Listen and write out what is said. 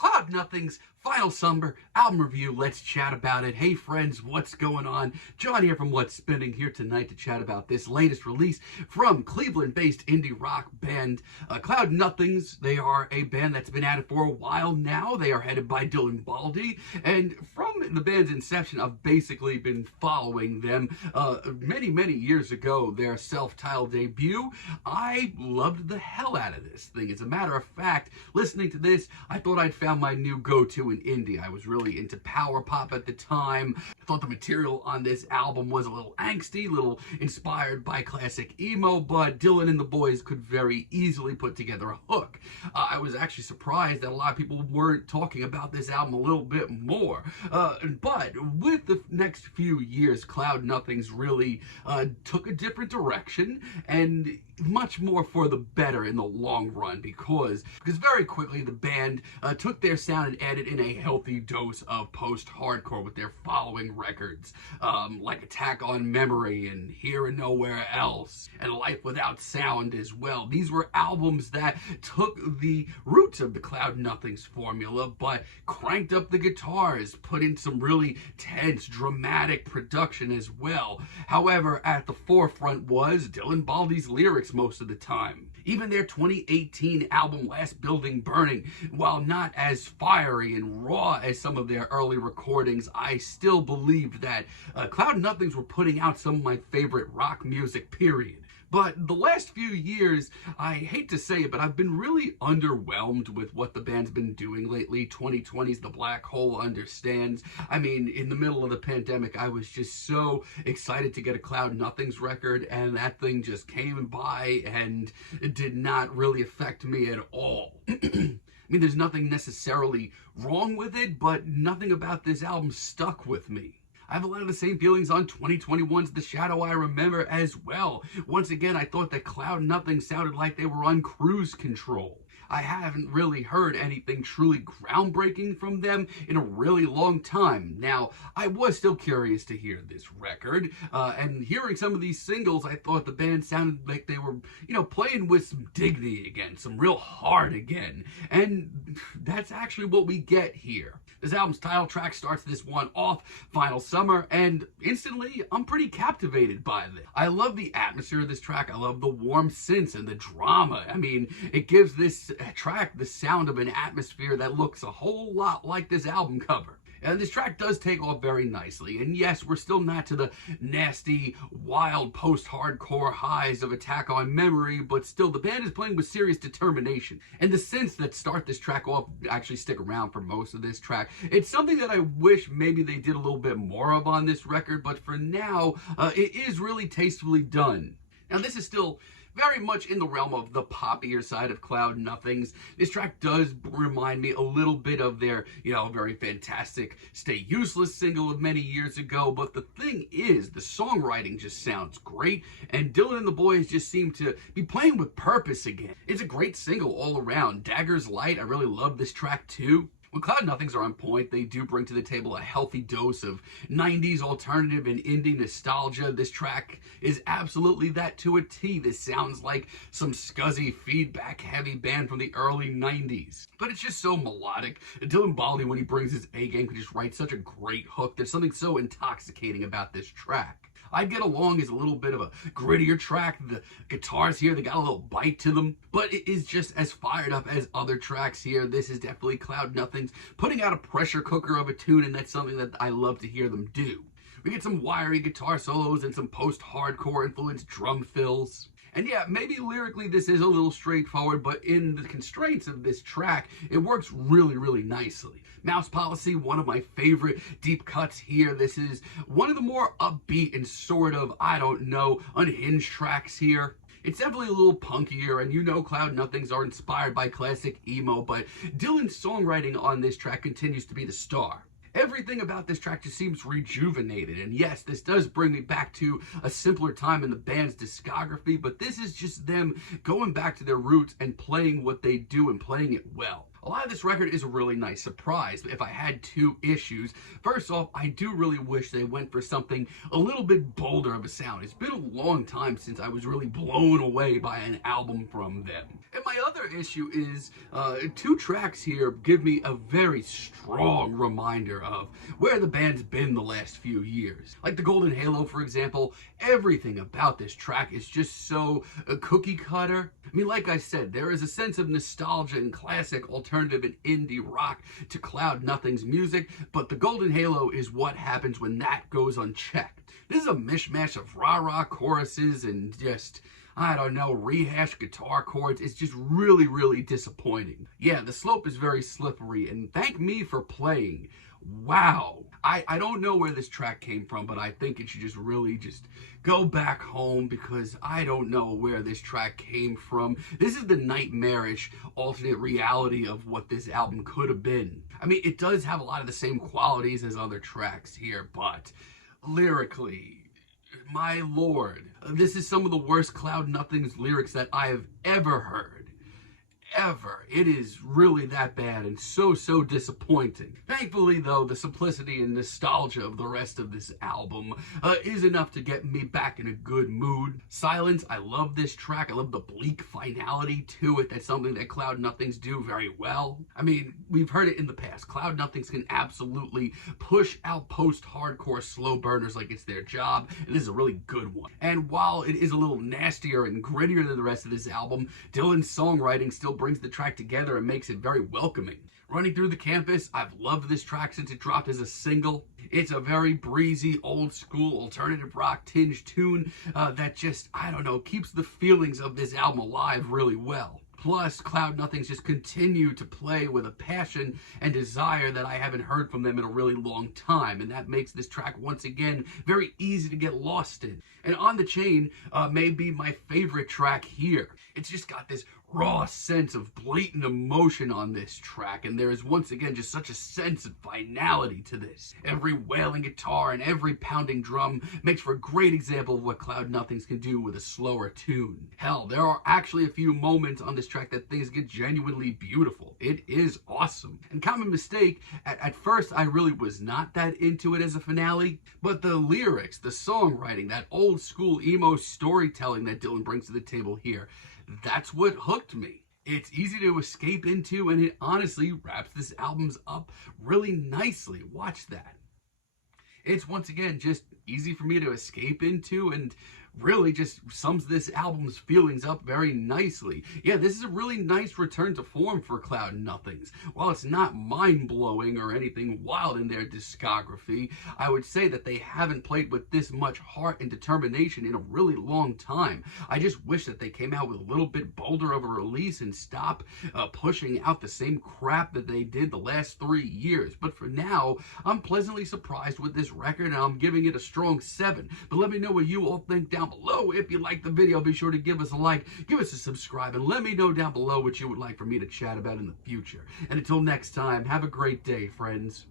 Cloud Nothing's final summer album review. Let's chat about it. Hey friends, what's going on? John here from What's Spinning, here tonight to chat about this latest release from Cleveland-based indie rock band Cloud Nothings. They are a band that's been at it for a while now. They are headed by Dylan Baldy, and from the band's inception, I've basically been following them many years ago. Their self-titled debut, I loved the hell out of this thing. As a matter of fact, listening to this, I thought I'd found my new go-to in indie. I was really into power pop at the time. I thought the material on this album was a little angsty, a little inspired by classic emo, but Dylan and the boys could very easily put together a hook. I was actually surprised that a lot of people weren't talking about this album a little bit more. But with the next few years, Cloud Nothings really took a different direction, and much more for the better in the long run, because very quickly the band took their sound and added in a healthy dose of post-hardcore with their following records, like Attack on Memory and Here and Nowhere Else and Life Without Sound as well. These were albums that took the roots of the Cloud Nothings formula but cranked up the guitars, put in some really tense, dramatic production as well. However, at the forefront was Dylan Baldy's lyrics most of the time. Even their 2018 album Last Building Burning, while not as fiery and raw as some of their early recordings, I still believed that Cloud Nothings were putting out some of my favorite rock music, period. But the last few years, I hate to say it, but I've been really underwhelmed with what the band's been doing lately. 2020's The Black Hole understands. I mean, in the middle of the pandemic, I was just so excited to get a Cloud Nothings record, and that thing just came by and it did not really affect me at all. I mean, there's nothing necessarily wrong with it, but nothing about this album stuck with me. I have a lot of the same feelings on 2021's The Shadow I Remember as well. Once again, I thought that Cloud Nothing sounded like they were on cruise control. I haven't really heard anything truly groundbreaking from them in a really long time. Now, I was still curious to hear this record, and hearing some of these singles, I thought the band sounded like they were, playing with some dignity again, some real heart again, and that's actually what we get here. This album's title track starts this one off, Final Summer, and instantly, I'm pretty captivated by this. I love the atmosphere of this track. I love the warm synths and the drama. I mean, it gives this track the sound of an atmosphere that looks a whole lot like this album cover. And this track does take off very nicely. And yes, we're still not to the nasty, wild post-hardcore highs of Attack on Memory, but still the band is playing with serious determination. And the synths that start this track off actually stick around for most of this track. It's something that I wish maybe they did a little bit more of on this record, but for now, it is really tastefully done. Now this is still very much in the realm of the poppier side of Cloud Nothings. This track does remind me a little bit of their, very fantastic Stay Useless single of many years ago, but the thing is, the songwriting just sounds great, and Dylan and the boys just seem to be playing with purpose again. It's a great single all around. Daggers Light, I really love this track too. When Cloud Nothings are on point, they do bring to the table a healthy dose of 90s alternative and indie nostalgia. This track is absolutely that to a T. This sounds like some scuzzy, feedback-heavy band from the early 90s. But it's just so melodic. Dylan Baldy, when he brings his A-game, can just write such a great hook. There's something so intoxicating about this track. I'd Get Along is a little bit of a grittier track. The guitars here, they got a little bite to them, but it is just as fired up as other tracks here. This is definitely Cloud Nothings putting out a pressure cooker of a tune, and that's something that I love to hear them do. We get some wiry guitar solos and some post-hardcore influenced drum fills. And yeah, maybe lyrically this is a little straightforward, but in the constraints of this track, it works really nicely. Mouse Policy, one of my favorite deep cuts here. This is one of the more upbeat and sort of, unhinged tracks here. It's definitely a little punkier, and Cloud Nothings are inspired by classic emo, but Dylan's songwriting on this track continues to be the star. Everything about this track just seems rejuvenated, and yes, this does bring me back to a simpler time in the band's discography, but this is just them going back to their roots and playing what they do and playing it well. A lot of this record is a really nice surprise. If I had two issues, first off, I do really wish they went for something a little bit bolder of a sound. It's been a long time since I was really blown away by an album from them. And my other issue is two tracks here give me a very strong reminder of where the band's been the last few years. Like the Golden Halo, for example, everything about this track is just so cookie cutter. I mean, like I said, there is a sense of nostalgia and classic alternative and indie rock to Cloud Nothing's music, but the Golden Halo is what happens when that goes unchecked. This is a mishmash of rah-rah choruses and just, I don't know, rehashed guitar chords. It's just really, really disappointing. Yeah, the slope is very slippery, and thank me for playing. Wow. I don't know where this track came from, but I think it should just really just go back home because I don't know where this track came from. This is the nightmarish alternate reality of what this album could have been. I mean, it does have a lot of the same qualities as other tracks here, but lyrically, my lord, this is some of the worst Cloud Nothing's lyrics that I have ever heard. Ever. It is really that bad and so disappointing. Thankfully, though, the simplicity and nostalgia of the rest of this album is enough to get me back in a good mood. Silence, I love this track. I love the bleak finality to it. That's something that Cloud Nothings do very well. I mean, we've heard it in the past. Cloud Nothings can absolutely push out post-hardcore slow burners like it's their job, and this is a really good one. And while it is a little nastier and grittier than the rest of this album, Dylan's songwriting still brings the track together and makes it very welcoming. Running Through the Campus, I've loved this track since it dropped as a single. It's a very breezy, old school, alternative rock tinged tune that just, I don't know, keeps the feelings of this album alive really well. Plus, Cloud Nothings just continue to play with a passion and desire that I haven't heard from them in a really long time, and that makes this track, once again, very easy to get lost in. And On the Chain may be my favorite track here. It's just got this raw sense of blatant emotion on this track, and there is once again just such a sense of finality to this. Every wailing guitar and every pounding drum makes for a great example of what Cloud Nothings can do with a slower tune. Hell, there are actually a few moments on this track that things get genuinely beautiful. It is awesome. And Common Mistake, at first I really was not that into it as a finale, but the lyrics, the songwriting, that old school emo storytelling that Dylan brings to the table here, that's what hooked me. It's easy to escape into, and it honestly wraps this album up really nicely. Watch that. It's once again just easy for me to escape into, and really just sums this album's feelings up very nicely. Yeah, this is a really nice return to form for Cloud Nothings. While it's not mind-blowing or anything wild in their discography, I would say that they haven't played with this much heart and determination in a really long time. I just wish that they came out with a little bit bolder of a release and stop pushing out the same crap that they did the last 3 years. But for now, I'm pleasantly surprised with this record, and I'm giving it a strong 7. But let me know what you all think down below. If you liked the video, be sure to give us a like, give us a subscribe, and let me know down below what you would like for me to chat about in the future. And until next time, have a great day, friends.